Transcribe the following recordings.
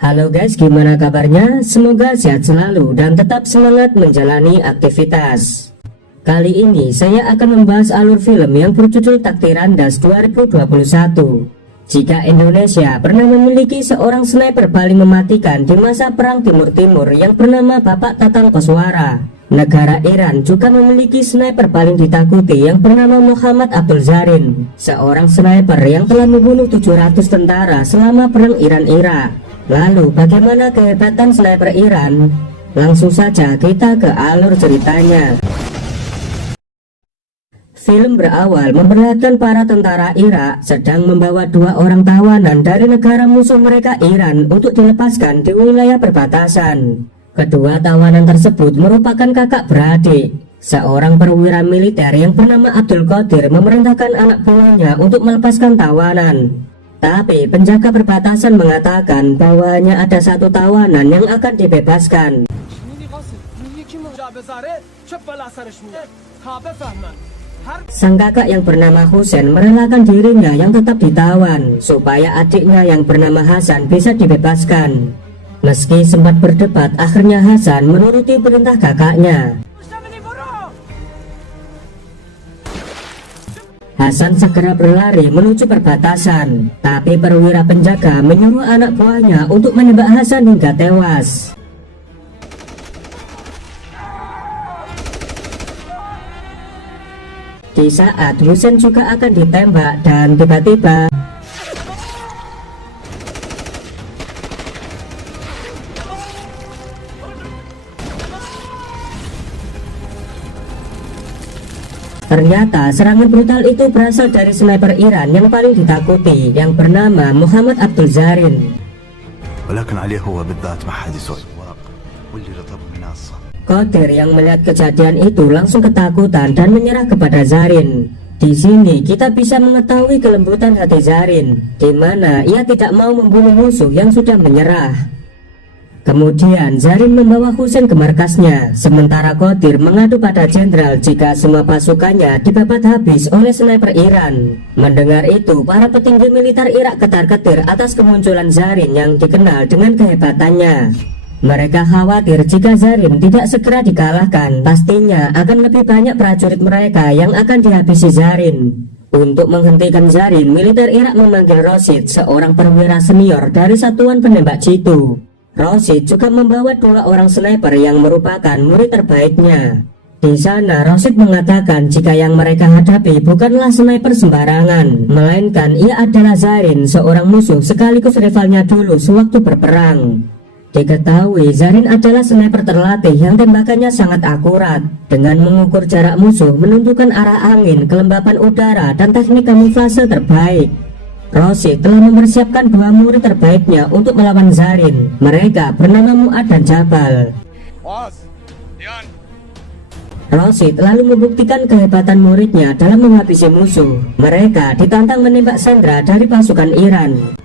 Halo guys, gimana kabarnya? Semoga sehat selalu dan tetap semangat menjalani aktivitas. Kali ini saya akan membahas alur film yang berjudul Taktirandas 2021. Jika Indonesia pernah memiliki seorang sniper paling mematikan di masa Perang Timur Timur yang bernama Bapak Tatang Koswara, negara Iran juga memiliki sniper paling ditakuti yang bernama Muhammad Abdul Zarin, seorang sniper yang telah membunuh 700 tentara selama Perang Iran-Irak. Lalu bagaimana kehebatan sniper Iran? Langsung saja kita ke alur ceritanya. Film berawal memperlihatkan para tentara Irak sedang membawa dua orang tawanan dari negara musuh mereka Iran untuk dilepaskan di wilayah perbatasan. Kedua tawanan tersebut merupakan kakak beradik. Seorang perwira militer yang bernama Abdul Qadir memerintahkan anak buahnya untuk melepaskan tawanan. Tapi penjaga perbatasan mengatakan bahwa hanya ada satu tawanan yang akan dibebaskan. Sang kakak yang bernama Husain merelakan dirinya yang tetap ditawan supaya adiknya yang bernama Hasan bisa dibebaskan. Meski sempat berdebat, akhirnya Hasan menuruti perintah kakaknya. Hasan segera berlari menuju perbatasan, tapi perwira penjaga menyuruh anak buahnya untuk menembak Hasan hingga tewas. Di saat Husain juga akan ditembak dan tiba-tiba ternyata serangan brutal itu berasal dari sniper Iran yang paling ditakuti yang bernama Muhammad Abdul Zarin. Qadir yang melihat kejadian itu langsung ketakutan dan menyerah kepada Zarin. Di sini kita bisa mengetahui kelembutan hati Zarin, di mana ia tidak mau membunuh musuh yang sudah menyerah. Kemudian Zarin membawa Husain ke markasnya, sementara Qadir mengadu pada jenderal jika semua pasukannya dibabat habis oleh sniper Iran. Mendengar itu, para petinggi militer Irak ketar-ketir atas kemunculan Zarin yang dikenal dengan kehebatannya. Mereka khawatir jika Zarin tidak segera dikalahkan, pastinya akan lebih banyak prajurit mereka yang akan dihabisi Zarin. Untuk menghentikan Zarin, militer Irak memanggil Rosid, seorang perwira senior dari satuan penembak jitu. Rosid juga membawa dua orang sniper yang merupakan murid terbaiknya. Di sana Rosid mengatakan jika yang mereka hadapi bukanlah sniper sembarangan, melainkan ia adalah Zarin, seorang musuh sekaligus rivalnya dulu sewaktu berperang. Diketahui Zarin adalah sniper terlatih yang tembakannya sangat akurat, dengan mengukur jarak musuh, menentukan arah angin, kelembapan udara, dan teknik kamuflase terbaik. Rosid telah mempersiapkan dua murid terbaiknya untuk melawan Zarin. Mereka bernama Mu'ad dan Jabal. Rosid lalu membuktikan kehebatan muridnya dalam menghabisi musuh. Mereka ditantang menembak sandera dari pasukan Iran.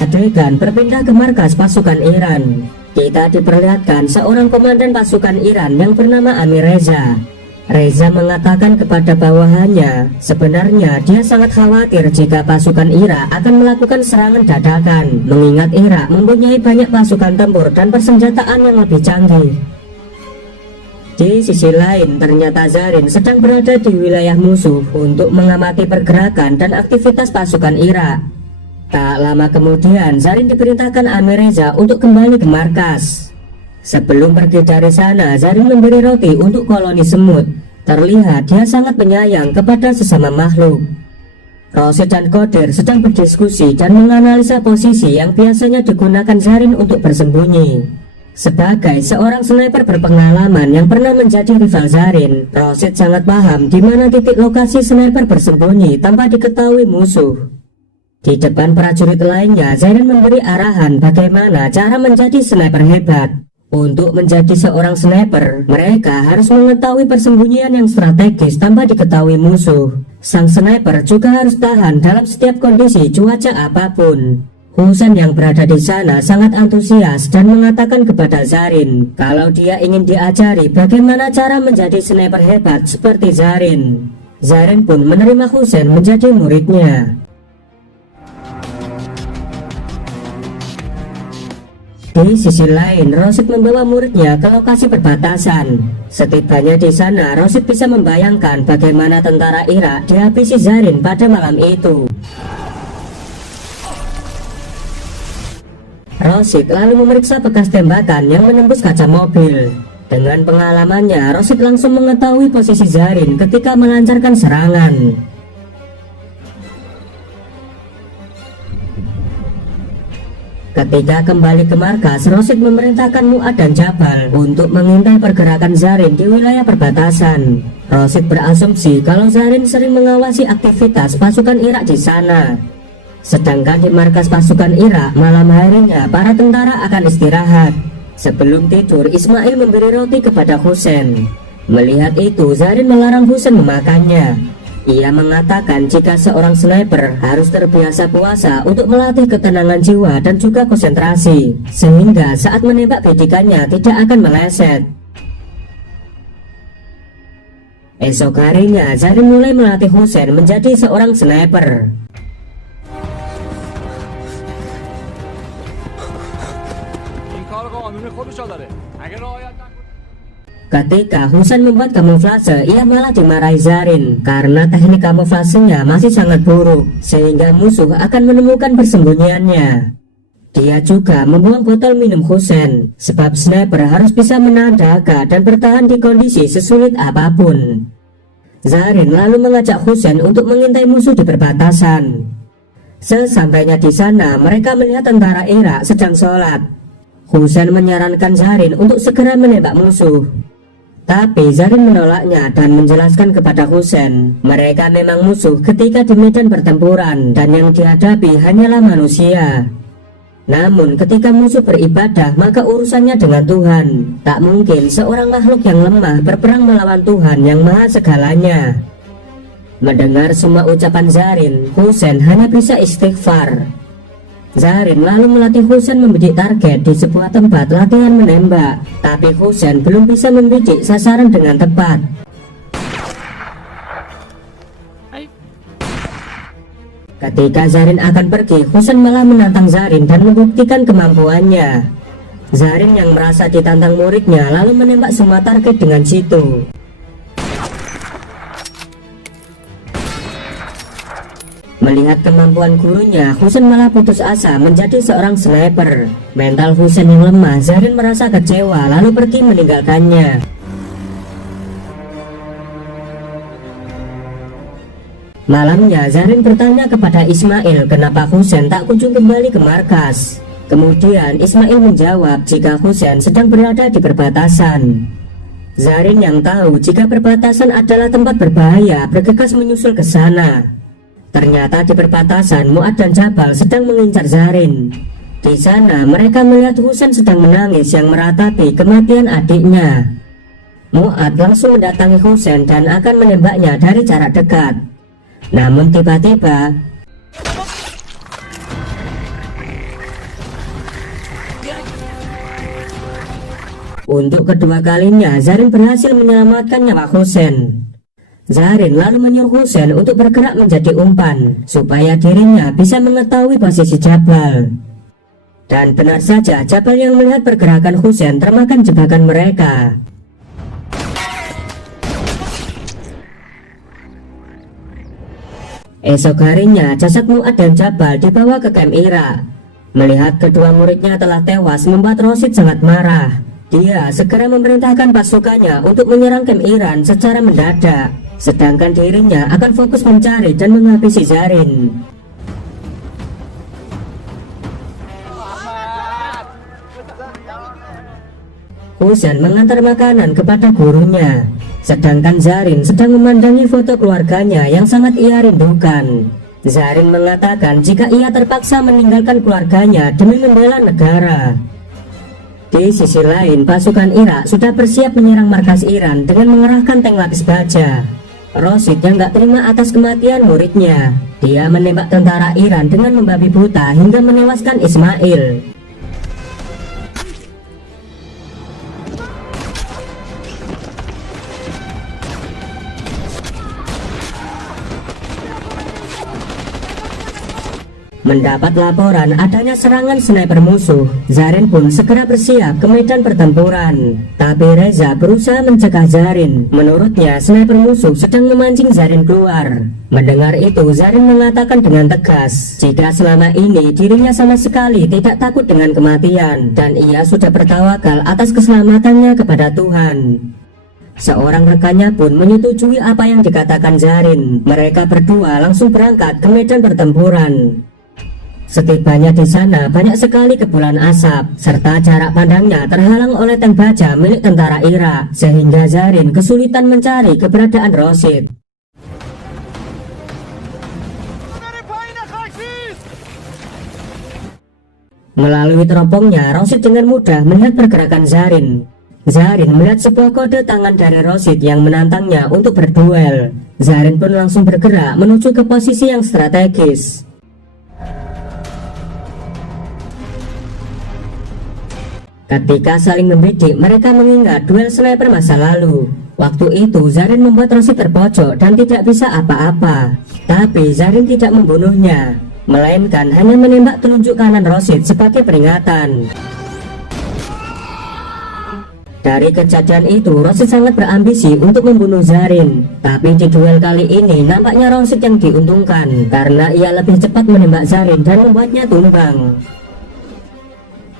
Adegan berpindah ke markas pasukan Iran. Kita diperlihatkan seorang komandan pasukan Iran yang bernama Amir Reza. Reza mengatakan kepada bawahannya, sebenarnya dia sangat khawatir jika pasukan Irak akan melakukan serangan dadakan, mengingat Irak mempunyai banyak pasukan tempur dan persenjataan yang lebih canggih. Di sisi lain, ternyata Zarin sedang berada di wilayah musuh untuk mengamati pergerakan dan aktivitas pasukan Irak. Tak lama kemudian, Zarin diperintahkan Amir Reza untuk kembali ke markas. Sebelum pergi dari sana, Zarin memberi roti untuk koloni semut. Terlihat dia sangat penyayang kepada sesama makhluk. Rosid dan Qadir sedang berdiskusi dan menganalisa posisi yang biasanya digunakan Zarin untuk bersembunyi. Sebagai seorang sniper berpengalaman yang pernah menjadi rival Zarin, Rosid sangat paham di mana titik lokasi sniper bersembunyi tanpa diketahui musuh. Di depan prajurit lainnya, Zarin memberi arahan bagaimana cara menjadi sniper hebat. Untuk menjadi seorang sniper, mereka harus mengetahui persembunyian yang strategis tanpa diketahui musuh. Sang sniper juga harus tahan dalam setiap kondisi cuaca apapun. Husain yang berada di sana sangat antusias dan mengatakan kepada Zarin kalau dia ingin diajari bagaimana cara menjadi sniper hebat seperti Zarin. Zarin pun menerima Husain menjadi muridnya. Di sisi lain, Rosid membawa muridnya ke lokasi perbatasan. Setibanya di sana, Rosid bisa membayangkan bagaimana tentara Irak dihabisi Zarin pada malam itu. Rosid lalu memeriksa bekas tembakan yang menembus kaca mobil. Dengan pengalamannya, Rosid langsung mengetahui posisi Zarin ketika melancarkan serangan. Ketika kembali ke markas, Rosid memerintahkan Mu'ad dan Jabal untuk mengintai pergerakan Zarin di wilayah perbatasan. Rosid berasumsi kalau Zarin sering mengawasi aktivitas pasukan Irak di sana. Sedangkan di markas pasukan Irak, malam harinya para tentara akan istirahat. Sebelum tidur, Ismail memberi roti kepada Husain. Melihat itu, Zarin melarang Husain memakannya. Ia mengatakan jika seorang sniper harus terbiasa puasa untuk melatih ketenangan jiwa dan juga konsentrasi, sehingga saat menembak bidikannya tidak akan meleset. Esok harinya, Zarin mulai melatih Husain menjadi seorang sniper. Ketika Husain membuat kamuflase, ia malah dimarahi Zarin karena teknik kamuflasenya masih sangat buruk, sehingga musuh akan menemukan persembunyiannya. Dia juga membuang botol minum Husain, sebab sniper harus bisa menahan dahaga dan bertahan di kondisi sesulit apapun. Zarin lalu mengajak Husain untuk mengintai musuh di perbatasan. Sesampainya di sana, mereka melihat tentara Irak sedang sholat. Husain menyarankan Zarin untuk segera menembak musuh. Tapi Zarin menolaknya dan menjelaskan kepada Husain, mereka memang musuh ketika di medan pertempuran dan yang dihadapi hanyalah manusia. Namun ketika musuh beribadah, maka urusannya dengan Tuhan. Tak mungkin seorang makhluk yang lemah berperang melawan Tuhan yang maha segalanya. Mendengar semua ucapan Zarin, Husain hanya bisa istighfar. Zarin lalu melatih Husain membidik target di sebuah tempat latihan menembak, tapi Husain belum bisa membidik sasaran dengan tepat. Ketika Zarin akan pergi, Husain malah menantang Zarin dan membuktikan kemampuannya. Zarin yang merasa ditantang muridnya lalu menembak semua target dengan jitu. Melihat kemampuan gurunya, Husain malah putus asa menjadi seorang sniper. Mental Husain yang lemah, Zarin merasa kecewa lalu pergi meninggalkannya. Malamnya, Zarin bertanya kepada Ismail kenapa Husain tak kunjung kembali ke markas. Kemudian Ismail menjawab jika Husain sedang berada di perbatasan. Zarin yang tahu jika perbatasan adalah tempat berbahaya bergegas menyusul ke sana. Ternyata di perbatasan, Mu'ad dan Jabal sedang mengincar Zarin. Di sana mereka melihat Husain sedang menangis yang meratapi kematian adiknya. Mu'ad langsung mendatangi Husain dan akan menembaknya dari jarak dekat. Namun tiba-tiba untuk kedua kalinya Zarin berhasil menyelamatkan nyawa Husain. Zarin lalu menyuruh Husain untuk bergerak menjadi umpan supaya dirinya bisa mengetahui posisi Jabal. Dan benar saja, Jabal yang melihat pergerakan Husain termakan jebakan mereka. Esok harinya, jasad Mu'ad dan Jabal dibawa ke kamp Irak. Melihat kedua muridnya telah tewas membuat Rosid sangat marah. Dia segera memerintahkan pasukannya untuk menyerang kamp Iran secara mendadak. Sedangkan dirinya akan fokus mencari dan menghabisi Zarin. Husain mengantar makanan kepada gurunya, sedangkan Zarin sedang memandangi foto keluarganya yang sangat ia rindukan. Zarin mengatakan jika ia terpaksa meninggalkan keluarganya demi membela negara. Di sisi lain, pasukan Irak sudah bersiap menyerang markas Iran dengan mengerahkan tank lapis baja. Rosid yang gak terima atas kematian muridnya. Dia menembak tentara Iran dengan membabi buta hingga menewaskan Ismail. Mendapat laporan adanya serangan sniper musuh, Zarin pun segera bersiap ke medan pertempuran. Tapi Reza berusaha mencegah Zarin. Menurutnya sniper musuh sedang memancing Zarin keluar. Mendengar itu, Zarin mengatakan dengan tegas jika selama ini dirinya sama sekali tidak takut dengan kematian, dan ia sudah bertawakal atas keselamatannya kepada Tuhan. Seorang rekannya pun menyetujui apa yang dikatakan Zarin. Mereka berdua langsung berangkat ke medan pertempuran. Setibanya di sana, banyak sekali kepulan asap, serta jarak pandangnya terhalang oleh tank baja milik tentara Irak, sehingga Zarin kesulitan mencari keberadaan Rosid. Melalui teropongnya, Rosid dengan mudah melihat pergerakan Zarin. Zarin melihat sebuah kode tangan dari Rosid yang menantangnya untuk berduel. Zarin pun langsung bergerak menuju ke posisi yang strategis. Ketika saling membidik, mereka mengingat duel sniper masa lalu. Waktu itu Zarin membuat Rosid terpojok dan tidak bisa apa-apa. Tapi Zarin tidak membunuhnya, melainkan hanya menembak telunjuk kanan Rosid sebagai peringatan. Dari kejadian itu, Rosid sangat berambisi untuk membunuh Zarin. Tapi di duel kali ini nampaknya Rosid yang diuntungkan, karena ia lebih cepat menembak Zarin dan membuatnya tumbang.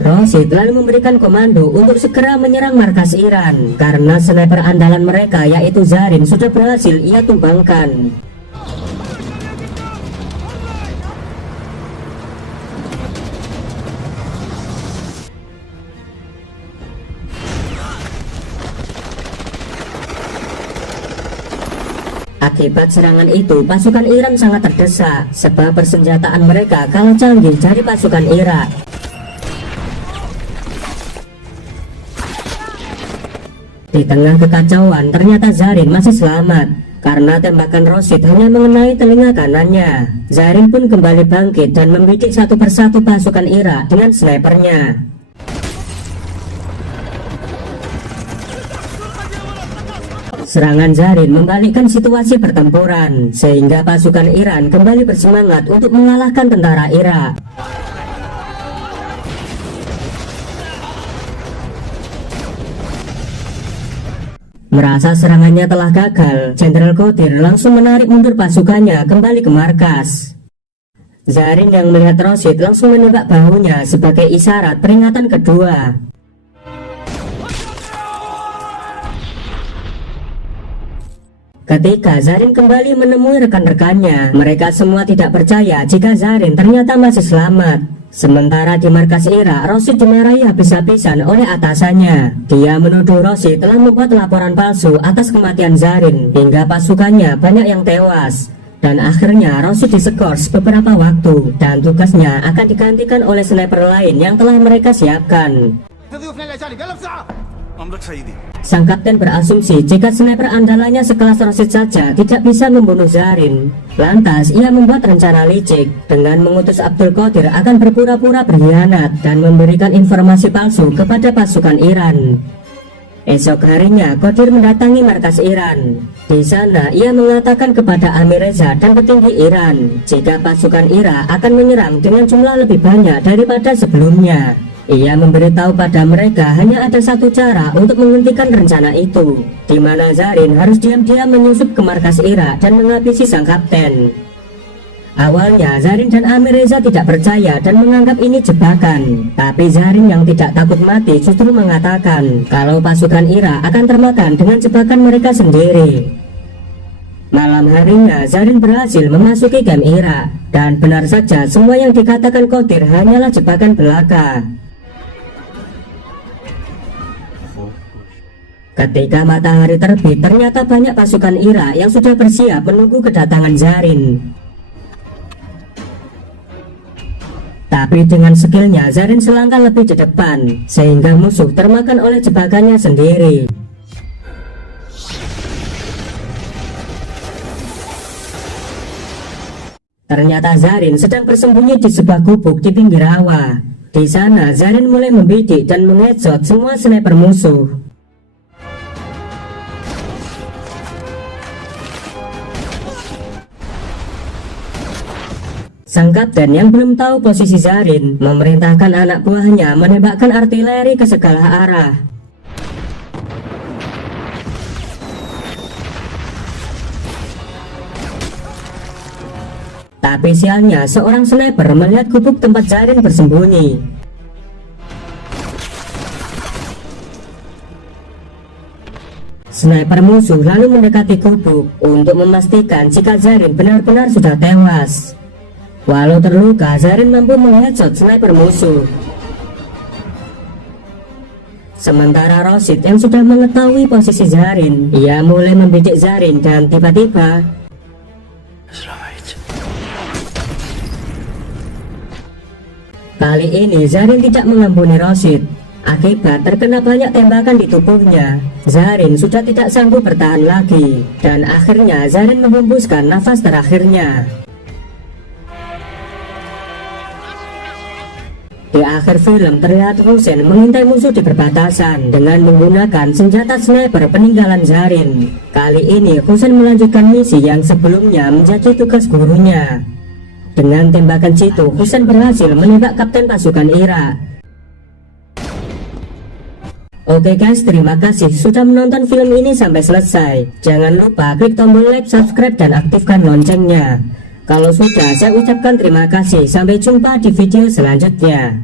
Rosid lalu memberikan komando untuk segera menyerang markas Iran, karena sniper andalan mereka yaitu Zarin sudah berhasil ia tumbangkan. Akibat serangan itu, pasukan Iran sangat terdesak, sebab persenjataan mereka kalah canggih dari pasukan Irak. Di tengah kekacauan, ternyata Zarin masih selamat, karena tembakan Rosid hanya mengenai telinga kanannya. Zarin pun kembali bangkit dan membidik satu persatu pasukan Irak dengan snipernya. Serangan Zarin membalikkan situasi pertempuran, sehingga pasukan Iran kembali bersemangat untuk mengalahkan tentara Irak. Merasa serangannya telah gagal, Jenderal Qadir langsung menarik mundur pasukannya kembali ke markas. Zarin yang melihat Rosid langsung menembak bahunya sebagai isyarat peringatan kedua. Ketika Zarin kembali menemui rekan-rekannya, mereka semua tidak percaya jika Zarin ternyata masih selamat. Sementara di markas Irak, Rosid dimarahi habis-habisan oleh atasannya. Dia menuduh Rosid telah membuat laporan palsu atas kematian Zarin, hingga pasukannya banyak yang tewas. Dan akhirnya Rosid diskors beberapa waktu, dan tugasnya akan digantikan oleh sniper lain yang telah mereka siapkan. Sang kapten berasumsi jika sniper andalannya sekelas Rosid saja tidak bisa membunuh Zarin. Lantas ia membuat rencana licik dengan mengutus Abdul Qadir akan berpura-pura berkhianat dan memberikan informasi palsu kepada pasukan Iran. Esok harinya Qadir mendatangi markas Iran. Di sana ia mengatakan kepada Amir Reza dan petinggi Iran jika pasukan Irak akan menyerang dengan jumlah lebih banyak daripada sebelumnya. Ia memberitahu pada mereka hanya ada satu cara untuk menghentikan rencana itu, di mana Zarin harus diam-diam menyusup ke markas Irak dan menghabisi sang kapten. Awalnya Zarin dan Amir Reza tidak percaya dan menganggap ini jebakan, tapi Zarin yang tidak takut mati justru mengatakan kalau pasukan Irak akan termakan dengan jebakan mereka sendiri. Malam harinya Zarin berhasil memasuki kamp Irak, dan benar saja semua yang dikatakan Qadir hanyalah jebakan belaka. Ketika matahari terbit, ternyata banyak pasukan Irak yang sudah bersiap menunggu kedatangan Zarin. Tapi dengan skillnya Zarin selangkah lebih di depan, sehingga musuh termakan oleh jebakannya sendiri. Ternyata Zarin sedang bersembunyi di sebuah gubuk di pinggir rawa. Di sana Zarin mulai membidik dan mengejot semua sniper musuh. Sang kapten yang belum tahu posisi Zarin memerintahkan anak buahnya menembakkan artileri ke segala arah. Tapi sialnya seorang sniper melihat gubuk tempat Zarin bersembunyi. Sniper musuh lalu mendekati gubuk untuk memastikan jika Zarin benar-benar sudah tewas. Walau terluka, Zarin mampu mengheadshot sniper musuh. Sementara Rosid yang sudah mengetahui posisi Zarin, ia mulai membidik Zarin dan tiba-tiba kali ini Zarin tidak mengampuni Rosid. Akibat terkena banyak tembakan di tubuhnya, Zarin sudah tidak sanggup bertahan lagi, dan akhirnya Zarin menghembuskan nafas terakhirnya. Di akhir film terlihat Hussein mengintai musuh di perbatasan dengan menggunakan senjata sniper peninggalan Zarin. Kali ini Hussein melanjutkan misi yang sebelumnya menjadi tugas gurunya. Dengan tembakan jitu, Hussein berhasil menembak kapten pasukan Irak. Oke guys, terima kasih sudah menonton film ini sampai selesai. Jangan lupa klik tombol like, subscribe, dan aktifkan loncengnya. Kalau sudah, saya ucapkan terima kasih. Sampai jumpa di video selanjutnya.